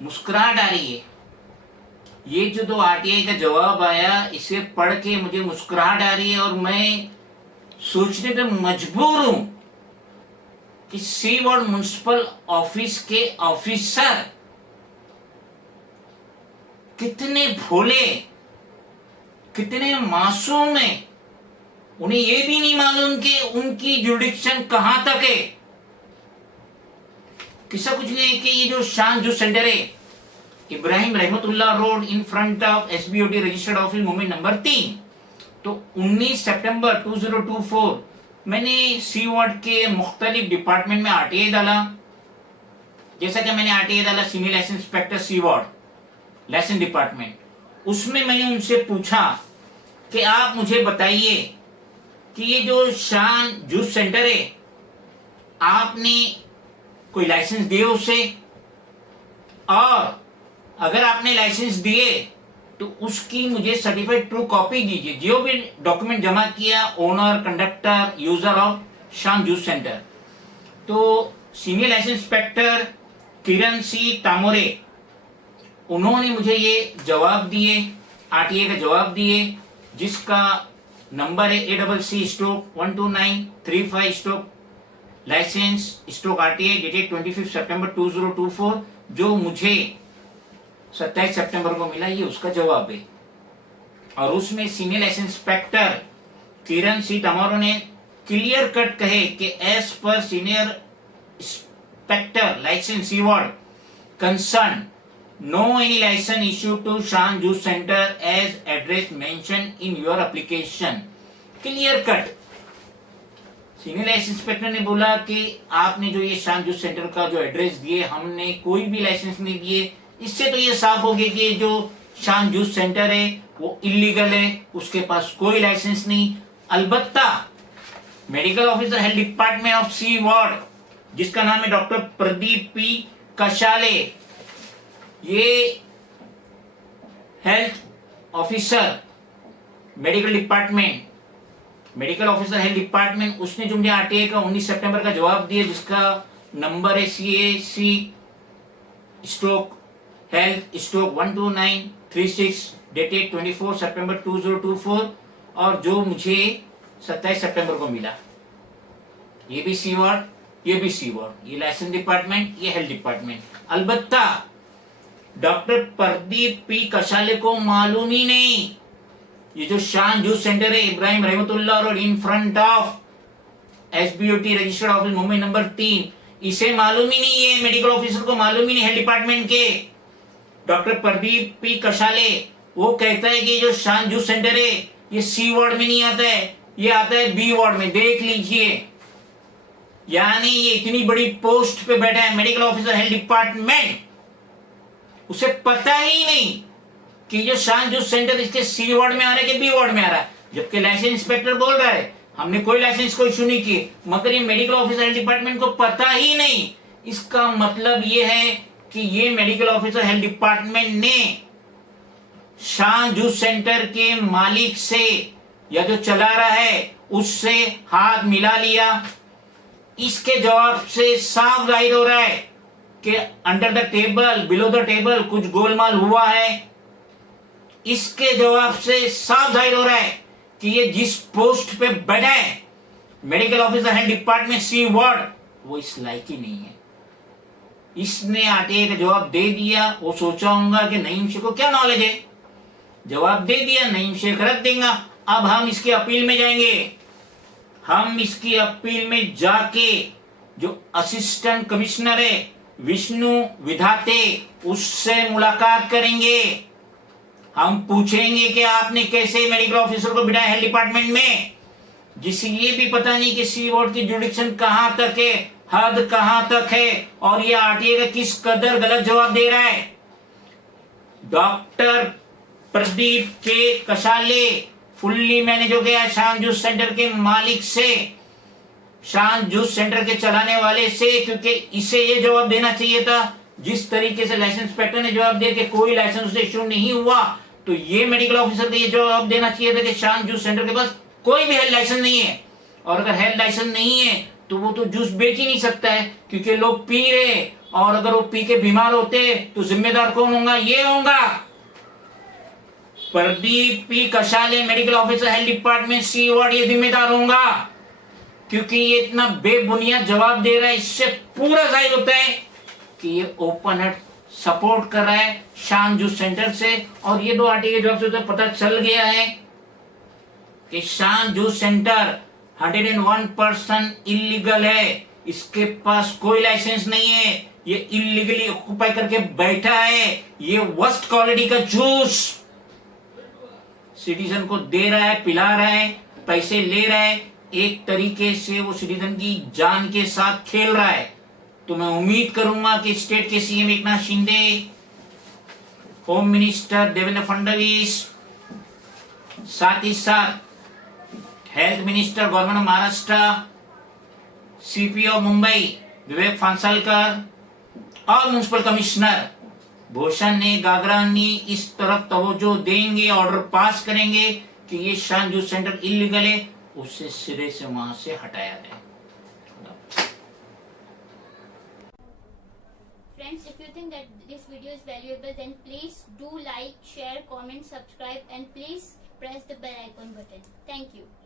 मुस्कुराहट आ रही है। ये जो दो आरटीआई का जवाब आया, इसे पढ़ के मुझे मुस्कुराहट आ रही है और मैं सोचने पे मजबूर हूं कि सी वार्ड म्युनिसिपल ऑफिस के ऑफिसर कितने भोले, कितने मासूम हैं। उन्हें यह भी नहीं मालूम कि उनकी जुरिडिक्शन कहां तक है। किस्सा कुछ नहीं है कि ये जो शान जूस सेंटर है, Ibrahim Rahmatullah road in front of SBOT registered office Mumbai number 3। तो 19 सितंबर 2024 मैंने सी वार्ड के मुख्तलिफ डिपार्टमेंट में आरटीआई डाला। जैसा कि मैंने आरटीआई डाला senior licence inspector C ward licence department, उसमें मैंने उनसे पूछा कि आप मुझे बताइए कि ये जो शान जूस सेंटर है, आपने कोई लाइसेंस दिए उसे, और अगर आपने लाइसेंस दिए तो उसकी मुझे सर्टिफाइड ट्रू कॉपी दीजिए, जो भी डॉक्यूमेंट जमा किया ओनर, कंडक्टर, यूजर ऑफ शान जूस सेंटर। तो सीनियर लाइसेंस इंस्पेक्टर किरण सी तामोरे, उन्होंने मुझे ये जवाब दिए, आरटीए का जवाब दिए, जिसका नंबर है ACC/12935/ लाइसेंस/आरटीए डेटेड 25 सितंबर 2024, जो मुझे 27 सितंबर को मिला। ये उसका जवाब है। और उसमें senior licence inspector Kiran C Tamaro ने क्लियर कट कहे कि as per senior inspector licence C ward concern, no any license issued to Shan Juice Center as address mentioned in your application। Clear cut senior licence inspector ने बोला कि आपने जो ये शान जूस सेंटर का जो एड्रेस दिए, हमने कोई भी लाइसेंस नहीं दिए। इससे तो ये साफ हो गया कि जो शान जूस सेंटर है वो इलीगल है, उसके पास कोई लाइसेंस नहीं। अलबत्ता medical officer health department of C ward, जिसका नाम है डॉक्टर प्रदीप पी कशाले, ये health officer medical department, medical officer health department, उसने जो मुझे आरटीए का 19 सितंबर का जवाब दिया, जिसका नंबर है CAC/हेल्थ/12936 डेटेड 24 सितंबर 2024, और जो मुझे 27 सितंबर को मिला। ये भी सी वार्ड, ये भी सी वार्ड, ये लाइसेंस डिपार्टमेंट, ये हेल्थ डिपार्टमेंट। अलबत्ता डॉक्टर प्रदीप पी कशाले को मालूम ही नहीं ये जो शान जूस सेंटर है Ibrahim Rahmatullah road in front of SBOT registered office Mumbai number 3, इसे मालूम ही नहीं है, मेडिकल ऑफिसर को मालूम ही नहीं, हेल्थ डिपार्टमेंट के डॉक्टर प्रदीप पी कशाले, वो कहता है कि जो शान जूस सेंटर है ये सी वार्ड में नहीं आता है, ये आता है बी वार्ड में। देख लीजिए, यानी ये इतनी बड़ी पोस्ट पे बैठा है मेडिकल ऑफिसर हेल्थ डिपार्टमेंट, उसे पता ही नहीं कि जो शान जूस सेंटर इसके सी वार्ड में आ रहा है कि बी वार्ड में आ रहा है। जबकि लाइसेंस इंस्पेक्टर बोल रहा है हमने कोई लाइसेंस को इशू नहीं किए, मगर ये मेडिकल ऑफिसर हेल्थ डिपार्टमेंट को पता ही नहीं। इसका मतलब ये है कि ये मेडिकल ऑफिसर हेल्थ डिपार्टमेंट ने शान जूस सेंटर के मालिक से या जो चला रहा है उससे हाथ मिला लिया। इसके जवाब से साफ जाहिर हो रहा है कि under the table, below the table कुछ गोलमाल हुआ है। इसके जवाब से साफ जाहिर हो रहा है कि ये जिस पोस्ट पे बैठा है medical officer health department C ward, वो इस लायक ही नहीं है। इसने आरटीआई का जवाब दे दिया, वो सोचा होगा कि नईम शेख को क्या नॉलेज है, जवाब दे दिया, नईम शेख रख देगा। अब हम इसकी अपील में जाएंगे, हम इसकी अपील में जाके जो असिस्टेंट कमिश्नर है विष्णु विधाते, उससे मुलाकात करेंगे। हम पूछेंगे कि आपने कैसे मेडिकल ऑफिसर को बिठाया हेल्थ डिपार्टमेंट में, जिसे ये भी पता नहीं कि सी वार्ड की जुरिडिक्शन कहां तक है, हद कहां तक है, और ये आरटीए का किस कदर गलत जवाब दे रहा है। डॉक्टर प्रदीप के कशाले फुल्ली मैंने जो गया शान जूस सेंटर के मालिक से, शान जूस सेंटर के चलाने वाले से, क्योंकि इसे ये जवाब देना चाहिए था जिस तरीके से लाइसेंस इंस्पेक्टर ने जवाब दिया कि कोई लाइसेंस से इशू नहीं हुआ, तो ये मेडिकल ऑफिसर को ये जवाब देना चाहिए था कि शान जूस सेंटर के पास कोई भी हेल्थ लाइसेंस नहीं है, और अगर हेल्थ लाइसेंस नहीं है तो वो तो जूस बेच ही नहीं सकता है, क्योंकि लोग पी रहे और अगर वो पी के बीमार होते तो जिम्मेदार कौन होगा? ये होगा Pradeep P Kashale, medical officer, health department, C ward, ये जिम्मेदार होगा, क्योंकि ये इतना बेबुनियाद जवाब दे रहा है। इससे पूरा जाहिर होता है कि ये ओपन हार्ट सपोर्ट कर रहा है शान जूस सेंटर से। और ये 2 आर्टिकल जवाब से तो पता चल गया है कि शान जूस सेंटर 101% इलीगल है, इसके पास कोई लाइसेंस नहीं है, ये इलीगली ऑक्युपाई करके बैठा है। ये वर्स्ट क्वालिटी का जूस सिटीजन को दे रहा है, पिला रहा है, पैसे ले रहा है, एक तरीके से वो सिटीजन की जान के साथ खेल रहा है। तो मैं उम्मीद करूंगा कि स्टेट के CM Eknath Shinde, home minister Devendra Fadnavis, साथ ही साथ health minister government of Maharashtra, CPO Mumbai Vivek Phansalkar और म्युनिसिपल कमिश्नर भूषण ने गागरा ने इस तरफ तवज्जो देंगे, ऑर्डर पास करेंगे कि ये शान जूस सेंटर इलीगल है, उसे सिरे से वहां से हटाया जाए। Friends, if you think that this video is valuable, then please do like, share, comment, subscribe, and please press the bell icon button. Thank you.